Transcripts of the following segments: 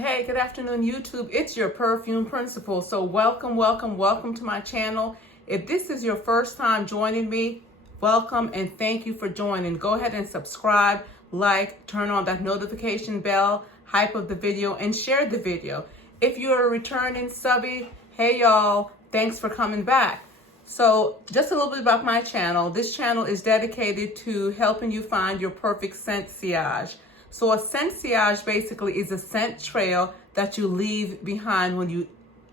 Hey, good afternoon, YouTube. It's your perfume principal. So welcome to my channel. If this is your first time joining me, welcome and thank you for joining. Go ahead and subscribe, like, turn on that notification bell, hype up the video, and share the video. If you're a returning subby, hey y'all, thanks for coming back. So just a little bit about my channel. This channel is dedicated to helping you find your perfect scent sillage. So a scent sillage basically is a scent trail that you leave behind when you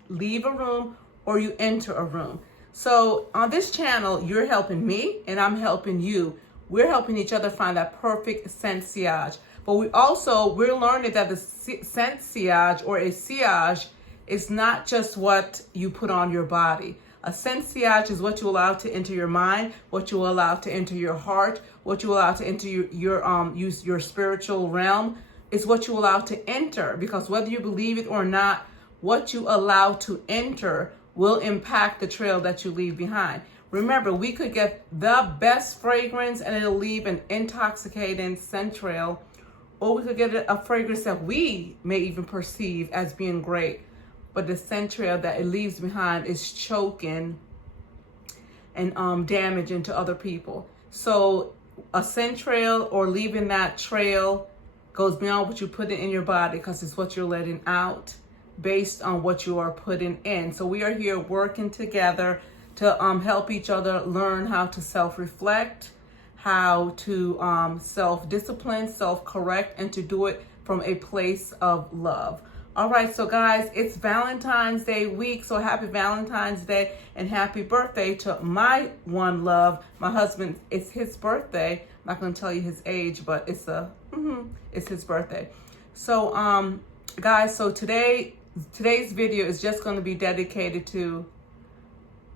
leave a room or you enter a room. So on this channel, you're helping me and I'm helping you. We're helping each other find that perfect scent sillage. But we're learning that the scent sillage or a sillage is not just what you put on your body. A scent sillage is what you allow to enter your mind, what you allow to enter your heart, what you allow to enter your spiritual realm. Is what you allow to enter, because whether you believe it or not, what you allow to enter will impact the trail that you leave behind. Remember, we could get the best fragrance and it'll leave an intoxicating scent trail, or we could get a fragrance that we may even perceive as being great, but the scent trail that it leaves behind is choking and damaging to other people. So a scent trail or leaving that trail goes beyond what you put in your body, because it's what you're letting out based on what you are putting in. So we are here working together to help each other learn how to self-reflect, how to self-discipline, self-correct, and to do it from a place of love. All right, so guys, it's Valentine's Day week, so happy Valentine's Day and happy birthday to my one love, my husband. It's his birthday. I'm not going to tell you his age, but it's his birthday. So, guys, so today's video is just going to be dedicated to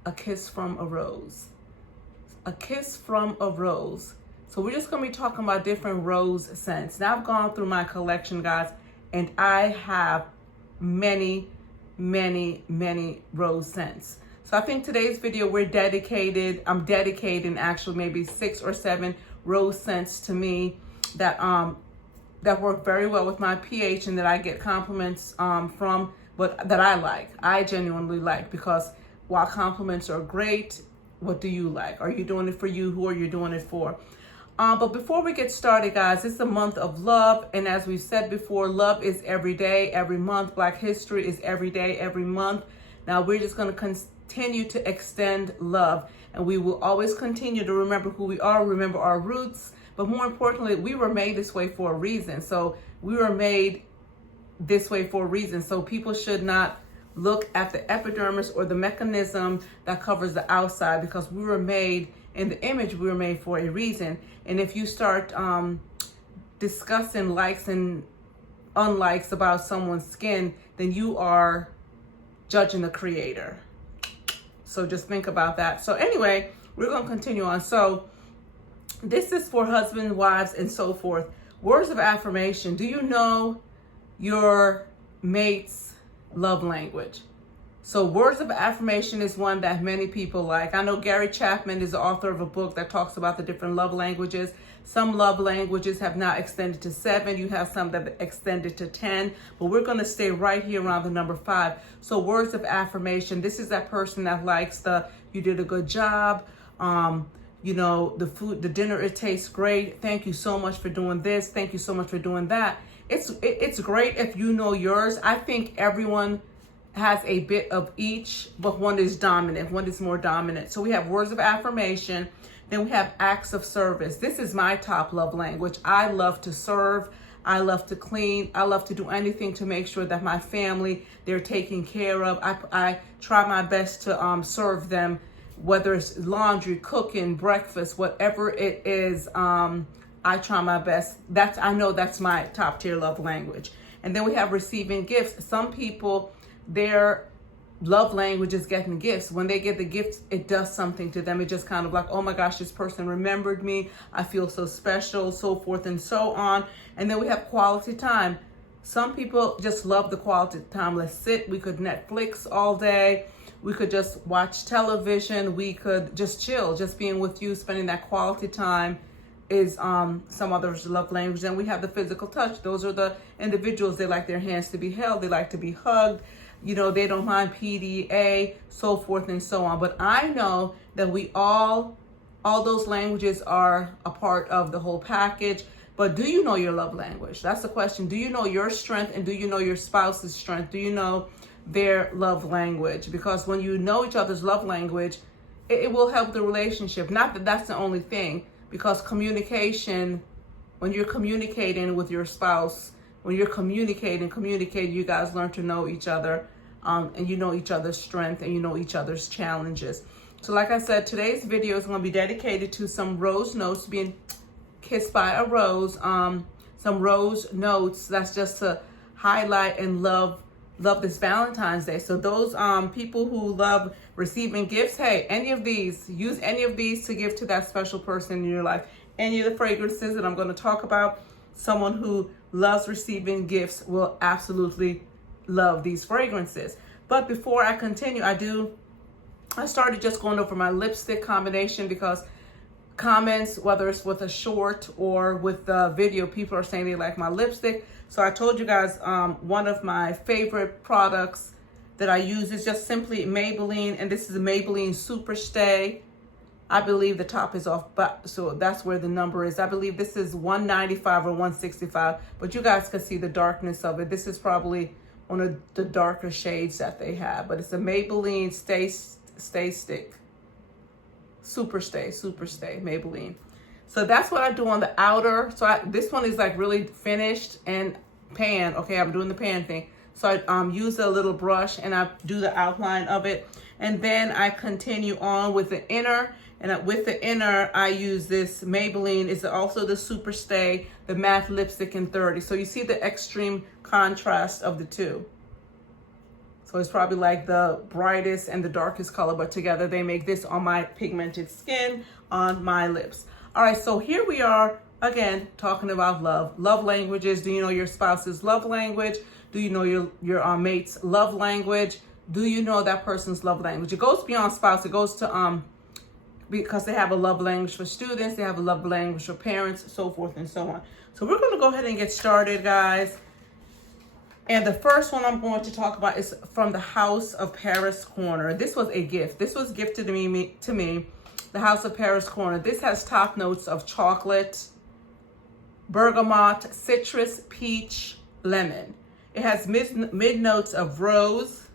a kiss from a rose. A kiss from a rose. So we're just going to be talking about different rose scents. Now, I've gone through my collection, guys, and I have many rose scents. So I think today's video I'm dedicating actually maybe 6 or 7 rose scents to me that work very well with my pH and that I get compliments from, but that I genuinely like, because while compliments are great, what do you like? Are you doing it for you? Who are you doing it for? But before we get started, guys, it's a month of love. And as we've said before, love is every day, every month. Black history is every day, every month. Now, we're just going to continue to extend love. And we will always continue to remember who we are, remember our roots. But more importantly, we were made this way for a reason. So we were made this way for a reason. So people should not look at the epidermis or the mechanism that covers the outside, because we were made in the image. We were made for a reason. And if you start discussing likes and unlikes about someone's skin, then you are judging the creator. So just think about that. So anyway, we're going to continue on. So this is for husbands, wives, and so forth. Words of affirmation. Do you know your mate's love language? So words of affirmation is one that many people like. I know Gary Chapman is the author of a book that talks about the different love languages. Some love languages have now extended to 7. You have some that have extended to 10, but we're going to stay right here around the number 5. So words of affirmation. This is that person that likes you did a good job. You know, the food, the dinner, it tastes great. Thank you so much for doing this. Thank you so much for doing that. It's great if you know yours. I think everyone has a bit of each, but one is dominant, one is more dominant. So we have words of affirmation, then we have acts of service. This is my top love language. I love to serve, I love to clean, I love to do anything to make sure that my family, they're taken care of. I try my best to serve them, whether it's laundry, cooking, breakfast, whatever it is. I try my best. I know that's my top tier love language. And then we have receiving gifts. Some people, their love language is getting gifts. When they get the gifts, it does something to them. It just kind of like, oh my gosh, this person remembered me. I feel so special, so forth and so on. And then we have quality time. Some people just love the quality time. Let's sit. We could Netflix all day. We could just watch television. We could just chill. Just being with you, spending that quality time is some others' love language. Then we have the physical touch. Those are the individuals. They like their hands to be held. They like to be hugged. You know, they don't mind PDA, so forth and so on. But I know that we all those languages are a part of the whole package. But do you know your love language? That's the question. Do you know your strength, and do you know your spouse's strength? Do you know their love language? Because when you know each other's love language, it will help the relationship. Not that that's the only thing, because communication, when you're communicating with your spouse, when you're communicating, you guys learn to know each other, and you know each other's strength, and you know each other's challenges. So like I said, today's video is going to be dedicated to some rose notes, being kissed by a rose, some rose notes. That's just to highlight and love this Valentine's Day. So those people who love receiving gifts, hey, use any of these to give to that special person in your life. Any of the fragrances that I'm going to talk about, someone who loves receiving gifts will absolutely love these fragrances. But before I continue, I started just going over my lipstick combination, because comments, whether it's with a short or with the video, people are saying they like my lipstick. So I told you guys, one of my favorite products that I use is just simply Maybelline, and this is a Maybelline Super Stay. I believe the top is off, but so that's where the number is. I believe this is 195 or 165, but you guys can see the darkness of it. This is probably one of the darker shades that they have, but it's a Maybelline Stay Stick. Super Stay Maybelline. So that's what I do on the outer. So this one is like really finished and pan. Okay, I'm doing the pan thing. So I use a little brush and I do the outline of it. And then I continue on with the inner. And with the inner, I use this Maybelline. It's also the Super Stay, the matte lipstick in 30. So you see the extreme contrast of the two. So it's probably like the brightest and the darkest color, but together they make this on my pigmented skin, on my lips. All right, so here we are again talking about love. Love languages. Do you know your spouse's love language? Do you know your mate's love language? Do you know that person's love language? It goes beyond spouse. It goes to because they have a love language for students, they have a love language for parents, so forth and so on. So we're going to go ahead and get started, guys. And the first one I'm going to talk about is from the House of Paris Corner. This was a gift. This was gifted to me, the House of Paris Corner. This has top notes of chocolate, bergamot, citrus, peach, lemon. It has mid notes of rose,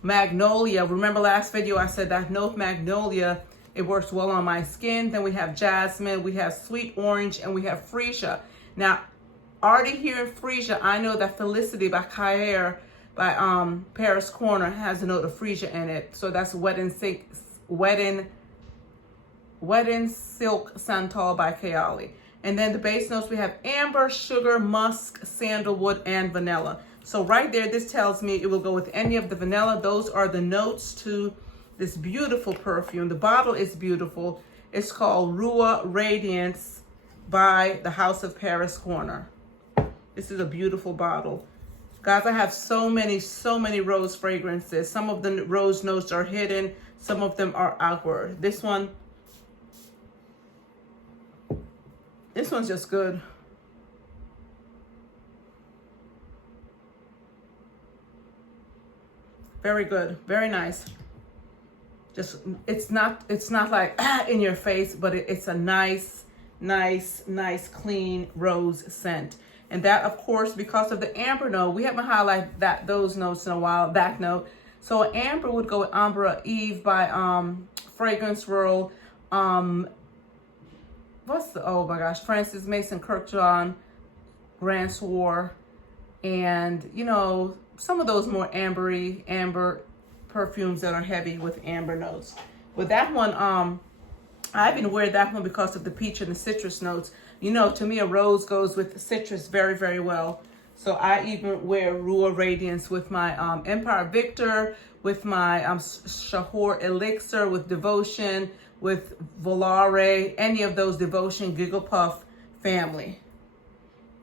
magnolia. Remember last video I said that note magnolia, it works well on my skin. Then we have jasmine, we have sweet orange, and we have freesia. Now, already here in freesia, I know that Felicity by Kair by Paris Corner has a note of freesia in it. So that's Wedding Silk Santal by Kayali. And then the base notes, we have amber, sugar, musk, sandalwood, and vanilla. So right there, this tells me it will go with any of the vanilla. Those are the notes to this beautiful perfume. The bottle is beautiful. It's called Rua Radiance by the House of Paris Corner. This is a beautiful bottle. Guys, I have so many rose fragrances. Some of the rose notes are hidden. Some of them are outward. This one's just good. Very good, very nice. Just, it's not like in your face, but it's a nice, clean rose scent. And that, of course, because of the amber note, we haven't highlighted those notes in a while, that note. So amber would go with Ambre Eve by Fragrance World. Oh my gosh, Francis Mason Kirkjohn, Grand Swore, and you know, some of those more amber perfumes that are heavy with amber notes. With that one, I even wear that one because of the peach and the citrus notes. You know, to me, a rose goes with citrus very, very well. So I even wear Rua Radiance with my Empire Victor, with my Shahor Elixir, with Devotion, with Volare, any of those Devotion Giggle Puff family.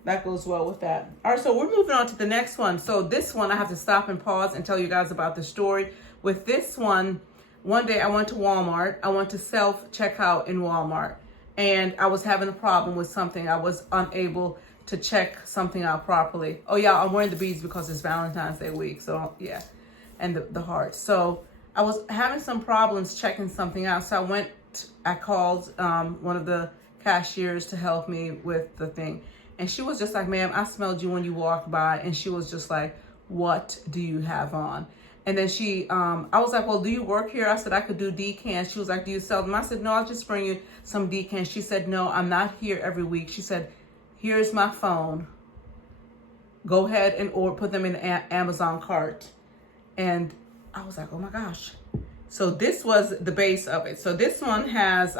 That goes well with that. All right, so we're moving on to the next one. So this one, I have to stop and pause and tell you guys about the story. With this one day I went to Walmart. I went to self-checkout in Walmart. and I was having a problem with something. I was unable to check something out properly. Oh yeah, I'm wearing the beads because it's Valentine's Day week. So yeah, and the heart. So I was having some problems checking something out. So I called one of the cashiers to help me with the thing. And she was just like, ma'am, I smelled you when you walked by. And she was just like, what do you have on? And then I was like, well, do you work here? I said, I could do decants. She was like, do you sell them? I said, no, I'll just bring you some decants. She said, no, I'm not here every week. She said, here's my phone. Go ahead and put them in the Amazon cart. And I was like, oh my gosh. So this was the base of it. So this one has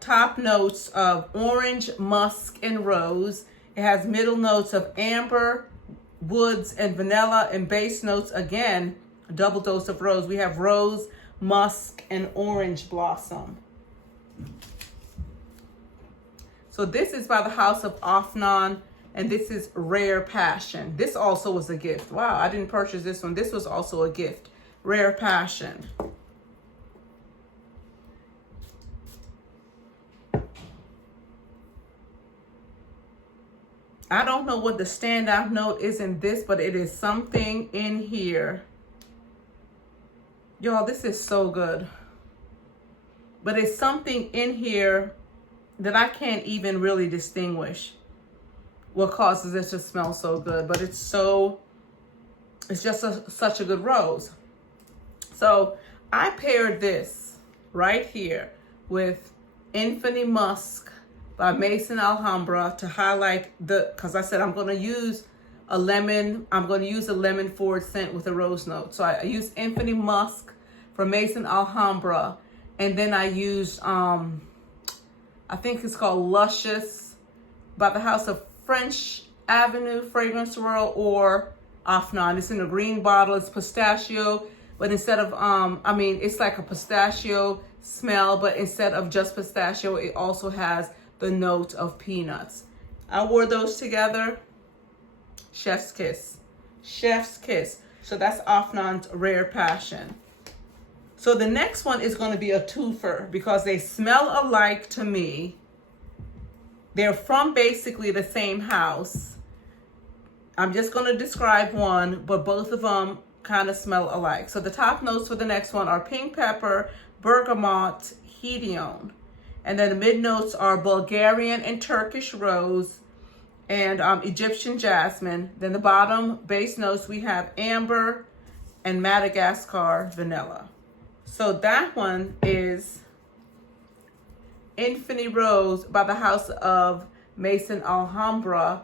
top notes of orange, musk, and rose. It has middle notes of amber, woods, and vanilla, and base notes, again, a double dose of rose. We have rose, musk, and orange blossom. So this is by the House of Afnan, and this is Rare Passion. This also was a gift. Wow, I didn't purchase this one. This was also a gift. Rare Passion. I don't know what the standout note is in this, but it is something in here. Y'all, this is so good. But it's something in here that I can't even really distinguish what causes it to smell so good. But it's just such a good rose. So I paired this right here with Infinity Musk by Maison Alhambra to highlight because I said I'm going to use a lemon forward scent with a rose note. So I used Infinity Musk from Maison Alhambra, and then I used I think it's called Luscious by the House of French Avenue Fragrance Swirl or Afnan. It's in a green bottle. It's pistachio, but instead of it's like a pistachio smell, but instead of just pistachio, it also has the note of peanuts. I wore those together. Chef's kiss. Chef's kiss. So that's Afnan's Rare Passion. So the next one is going to be a twofer because they smell alike to me. They're from basically the same house. I'm just going to describe one, but both of them kind of smell alike. So the top notes for the next one are pink pepper, bergamot, hedione. And then the mid notes are Bulgarian and Turkish rose and Egyptian jasmine. Then the bottom base notes, we have amber and Madagascar vanilla. So that one is Infinity Rose by the House of Maison Alhambra.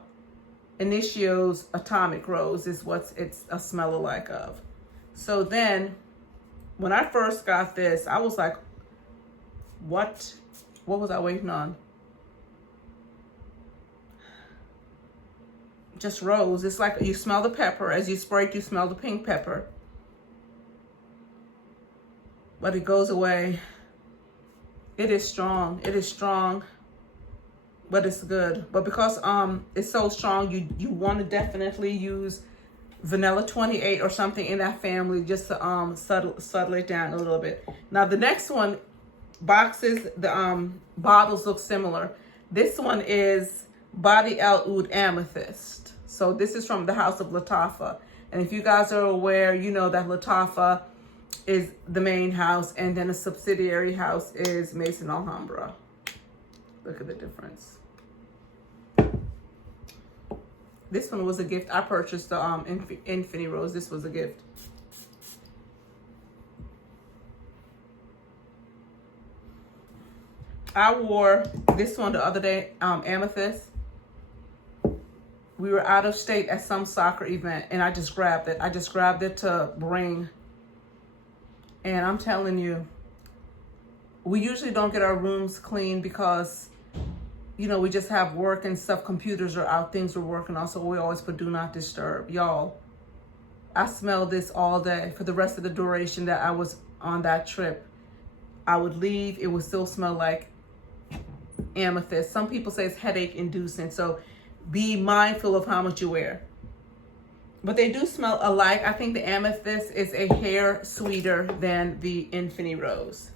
Initio's Atomic Rose is what it's a smell alike of. So then when I first got this, I was like, what was I waiting on? Just rose. It's like you smell the pepper. As you spray it, you smell the pink pepper. But it goes away. It is strong. It is strong. But it's good. But because it's so strong, you want to definitely use Vanilla 28 or something in that family just to settle it down a little bit. Now the next one, boxes, the bottles look similar. This one is Body El Oud Amethyst. So this is from the House of Latafa. And if you guys are aware, you know that Latafa is the main house, and then a subsidiary house is Maison Alhambra. Look at the difference. This one was a gift. I purchased the Infinity Rose. This was a gift. I wore this one the other day, Amethyst. We were out of state at some soccer event, and I just grabbed it. I just grabbed it to bring. And I'm telling you, we usually don't get our rooms clean because, you know, we just have work and stuff. Computers are out, things we're working on, so we always put do not disturb. Y'all, I smelled this all day for the rest of the duration that I was on that trip. I would leave, it would still smell like amethyst. Some people say it's headache inducing, so be mindful of how much you wear. But they do smell alike. I think the amethyst is a hair sweeter than the Infinity Rose.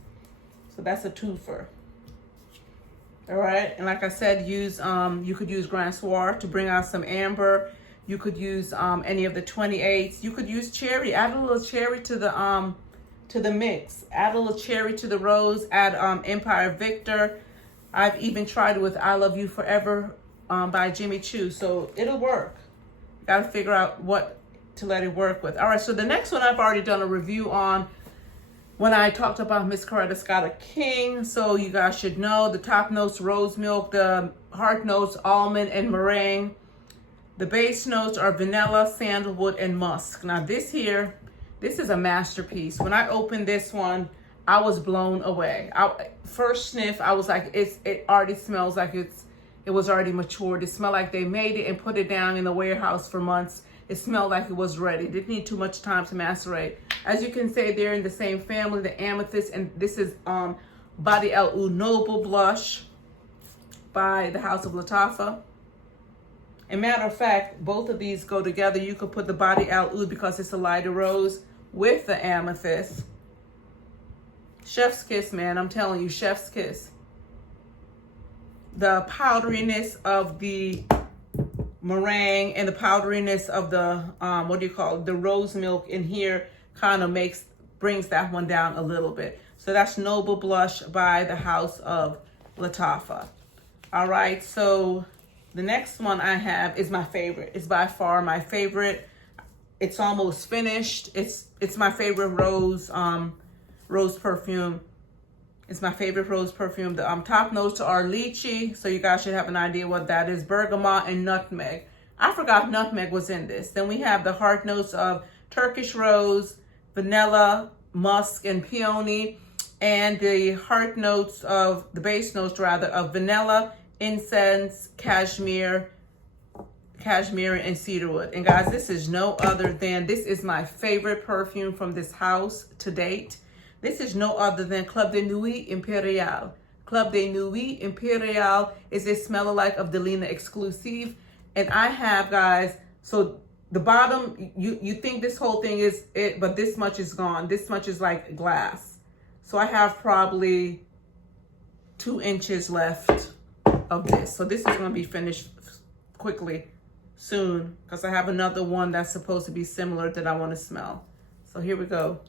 So that's a twofer. All right, and like I said, use you could use Grand Soir to bring out some amber. You could use any of the 28s. You could use cherry. Add a little cherry to the mix. Add a little cherry to the rose. Add Empire Victor. I've even tried it with I Love You Forever by Jimmy Choo, so it'll work. You gotta figure out what to let it work with. All right, so the next one I've already done a review on when I talked about Miss Coretta Scott King. So you guys should know the top notes: rose milk, the heart notes, almond and meringue. The base notes are vanilla, sandalwood, and musk. Now this is a masterpiece. When I opened this one, I was blown away. First sniff, I was like, it already smells like it was already matured. It smelled like they made it and put it down in the warehouse for months. It smelled like it was ready. Didn't need too much time to macerate. As you can say, they're in the same family, the amethyst, and this is Body El Oud Noble Blush by the House of Lattafa. And matter of fact, both of these go together. You could put the Body El Oud because it's a lighter rose with the amethyst. Chef's kiss, man. I'm telling you, chef's kiss. The powderiness of the meringue and the powderiness of the the rose milk in here kind of brings that one down a little bit. So that's Noble Blush by the House of Lattafa. All right, so the next one I have is my favorite. It's by far my favorite. It's almost finished. It's my favorite rose perfume. It's my favorite rose perfume. The top notes are lychee, so you guys should have an idea what that is. Bergamot and nutmeg. I forgot nutmeg was in this. Then we have the heart notes of Turkish rose, vanilla, musk, and peony. And the heart notes of, the base notes rather, of vanilla, incense, cashmere, and cedarwood. And guys, this is no other than, this is my favorite perfume from this house to date. This is no other than Club de Nuit Imperial. Club de Nuit Imperial is a smell-alike of Delina Exclusive. And I have, guys, so the bottom, you think this whole thing is it, but this much is gone. This much is like glass. So I have probably 2 inches left of this. So this is going to be finished quickly, soon, because I have another one that's supposed to be similar that I want to smell. So here we go.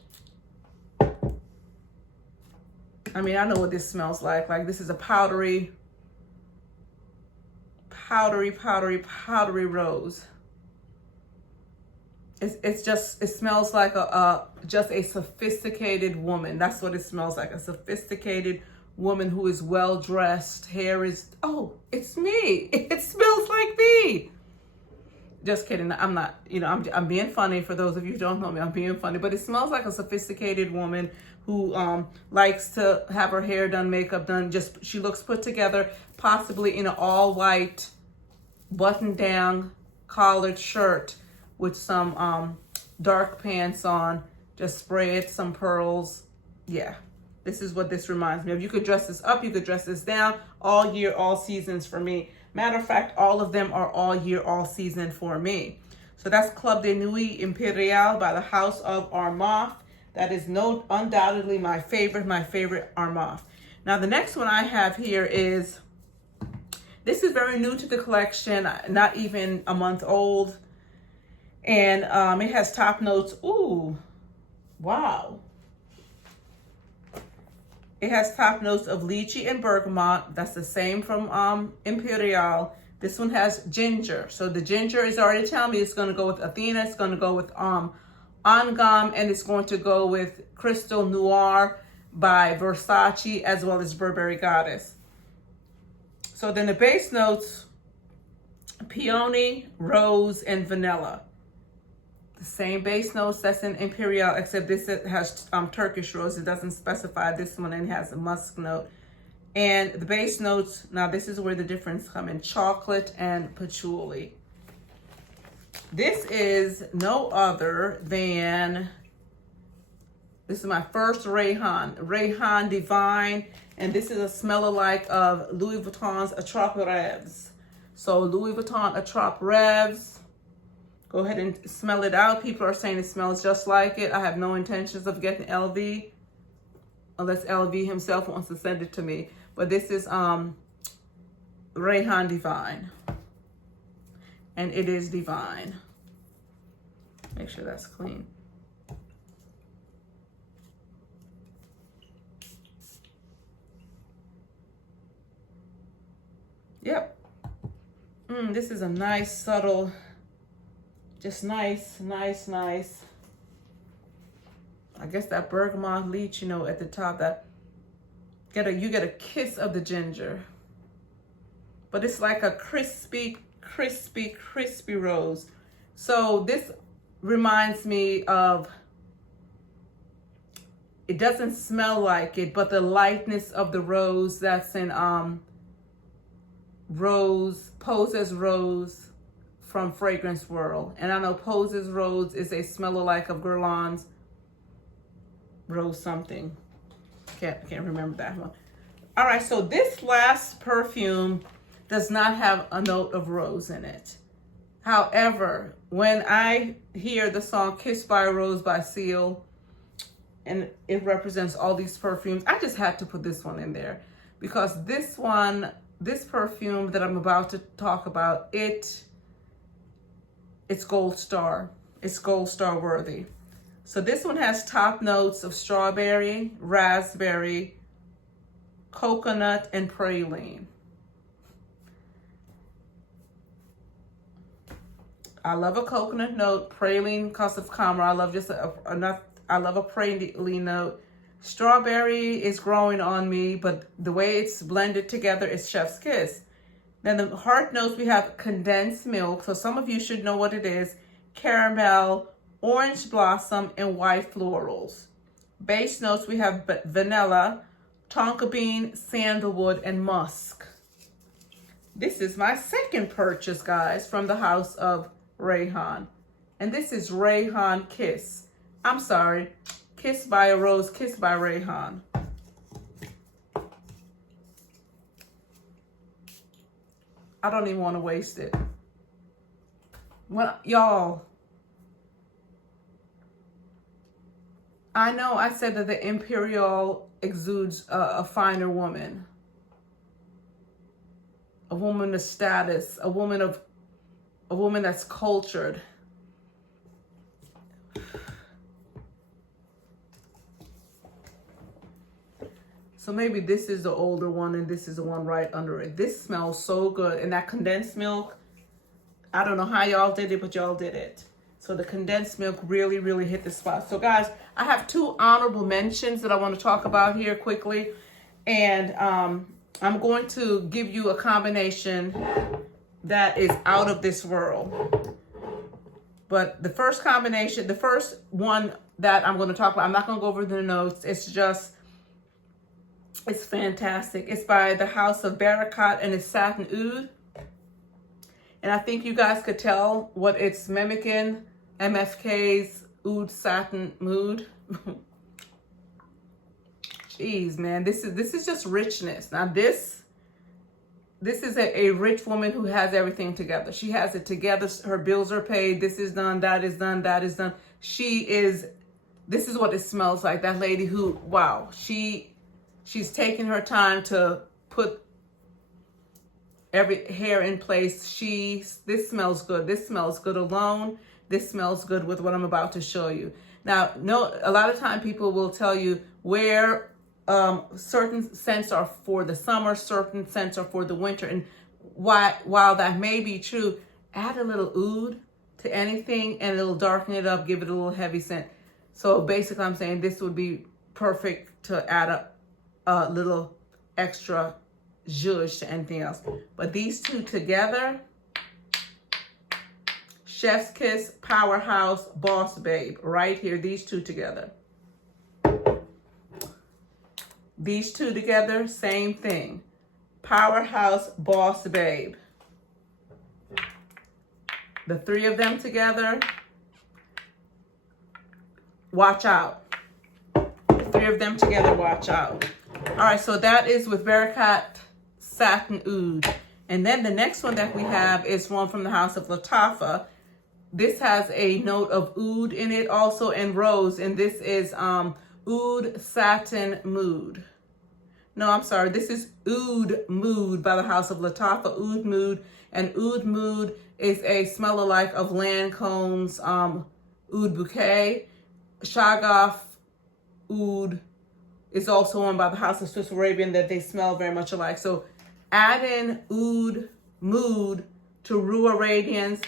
I mean, I know what this smells like. Like, this is a powdery rose. It's just, it smells like just a sophisticated woman. That's what it smells like. A sophisticated woman who is well dressed. Hair is, oh, it's me. It smells like me. Just kidding. I'm not, I'm being funny. For those of you who don't know me, I'm being funny. But it smells like a sophisticated woman who likes to have her hair done, makeup done. Just, she looks put together, possibly in an all white button down collared shirt with some dark pants on. Just spray it, some pearls. Yeah, this is what this reminds me of. You could dress this up, you could dress this down, all year, all seasons for me. Matter of fact, all of them are all year, all season for me. So that's Club de Nuit Imperial by the House of Armaf. That is undoubtedly my favorite Armaf. Now the next one I have here is, this is very new to the collection, not even a month old. And it has top notes, ooh, wow. It has top notes of lychee and bergamot. That's the same from Imperial. This one has ginger. So the ginger is already telling me it's going to go with Athena. It's going to go with Angam, and it's going to go with Crystal Noir by Versace, as well as Burberry Goddess. So then the base notes, peony, rose, and vanilla. The same base notes that's in Imperial, except this has Turkish rose. It doesn't specify this one, and it has a musk note. And the base notes, now this is where the difference come in, chocolate and patchouli. This is no other than, this is my first Rayhan Divine, and this is a smell-alike of Louis Vuitton's Attrape Rêves. So Louis Vuitton Attrape Rêves, go ahead and smell it out. People are saying it smells just like it. I have no intentions of getting LV, unless LV himself wants to send it to me. But this is Rayhan Divine. And it is divine. Make sure that's clean. Yep. This is a nice, subtle, just nice. I guess that bergamot leech, you know, at the top, that you get a kiss of the ginger. But it's like a crispy rose. So this reminds me of, it doesn't smell like it, but the lightness of the rose that's in Pose as Rose from Fragrance World. And I know Pose as Rose is a smell-alike of Guerlain's Rose something. Can't remember that one. All right, so this last perfume does not have a note of rose in it. However, when I hear the song Kissed by a Rose by Seal, and it represents all these perfumes, I just had to put this one in there because this perfume that I'm about to talk about, it's gold star. It's gold star worthy. So this one has top notes of strawberry, raspberry, coconut, and praline. I love a coconut note, praline, because of caramel. I love just I love a praline note. Strawberry is growing on me, but the way it's blended together is chef's kiss. Then the heart notes, we have condensed milk. So some of you should know what it is. Caramel, orange blossom, and white florals. Base notes, we have vanilla, tonka bean, sandalwood, and musk. This is my second purchase, guys, from the house of Rayhan. And this is Rayhan Kiss. I'm sorry, Kissed by a Rose, Kissed by Rayhan. I don't even want to waste it. Well, y'all, I know I said that the Imperial exudes a finer woman. A woman of status, a woman that's cultured. So maybe this is the older one and this is the one right under it. This smells so good. And that condensed milk, I don't know how y'all did it, but y'all did it. So the condensed milk really, really hit the spot. So guys, I have two honorable mentions that I want to talk about here quickly. And I'm going to give you a combination that is out of this world. But the first combination, the first one that I'm going to talk about, I'm not going to go over the notes. It's fantastic. It's by the House of Barakat and it's Satin Oud. And I think you guys could tell what it's mimicking, MFK's Oud Satin Mood. Jeez, man, this is just richness. Now this is a rich woman who has everything together. She has it together. Her bills are paid. This is done. That is done. That is done. This is what it smells like. That lady who, wow, she's taking her time to put every hair in place. This smells good. This smells good alone. This smells good with what I'm about to show you. Now, a lot of time people will tell you where certain scents are for the summer, certain scents are for the winter. And while that may be true, add a little oud to anything and it'll darken it up, give it a little heavy scent. So basically I'm saying this would be perfect to add a little extra zhuzh to anything else. But these two together, Chef's Kiss, Powerhouse, Boss Babe, right here, these two together. These two together, same thing. Powerhouse, Boss Babe. The three of them together, watch out. The three of them together, watch out. All right, so that is with Barakat Satin Oud. And then the next one that we have is one from the House of Latafa. This has a note of oud in it also and rose. And this is Oud Satin Mood. No, I'm sorry. This is Oud Mood by the House of Latafa. Oud Mood. And Oud Mood is a smell-alike of Lancome's Oud Bouquet. Shagaf Oud is also one by the House of Swiss Arabian that they smell very much alike. So add in Oud Mood to Rua Radiance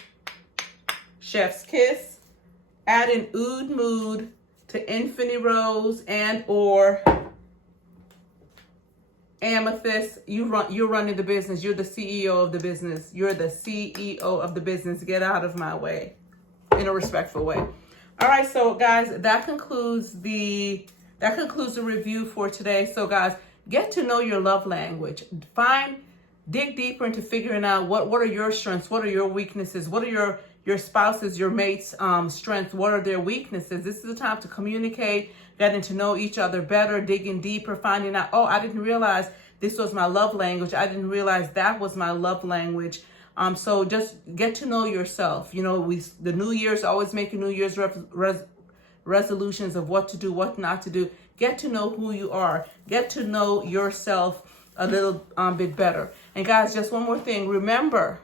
Chef's Kiss. Add in Oud Mood to Infinity Rose and or Amethyst. You're running the business. You're the CEO of the business. You're the CEO of the business. Get out of my way in a respectful way. All right, so guys, that concludes the review for today. So guys, get to know your love language. Dig deeper into figuring out what are your strengths, what are your weaknesses, what are your spouse's, your mate's strengths, what are their weaknesses. This is the time to communicate, getting to know each other better, digging deeper, finding out, oh, I didn't realize this was my love language. I didn't realize that was my love language. So just get to know yourself. You know, the New Year's, always making New Year's resolutions of what to do, what not to do. Get to know who you are. Get to know yourself a little bit better. And guys, just one more thing. Remember,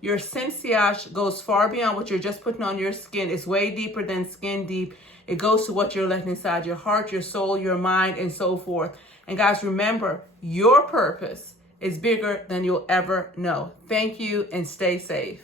your sensation goes far beyond what you're just putting on your skin. It's way deeper than skin deep. It goes to what you're letting inside your heart, your soul, your mind, and so forth. And guys, remember, your purpose is bigger than you'll ever know. Thank you and stay safe.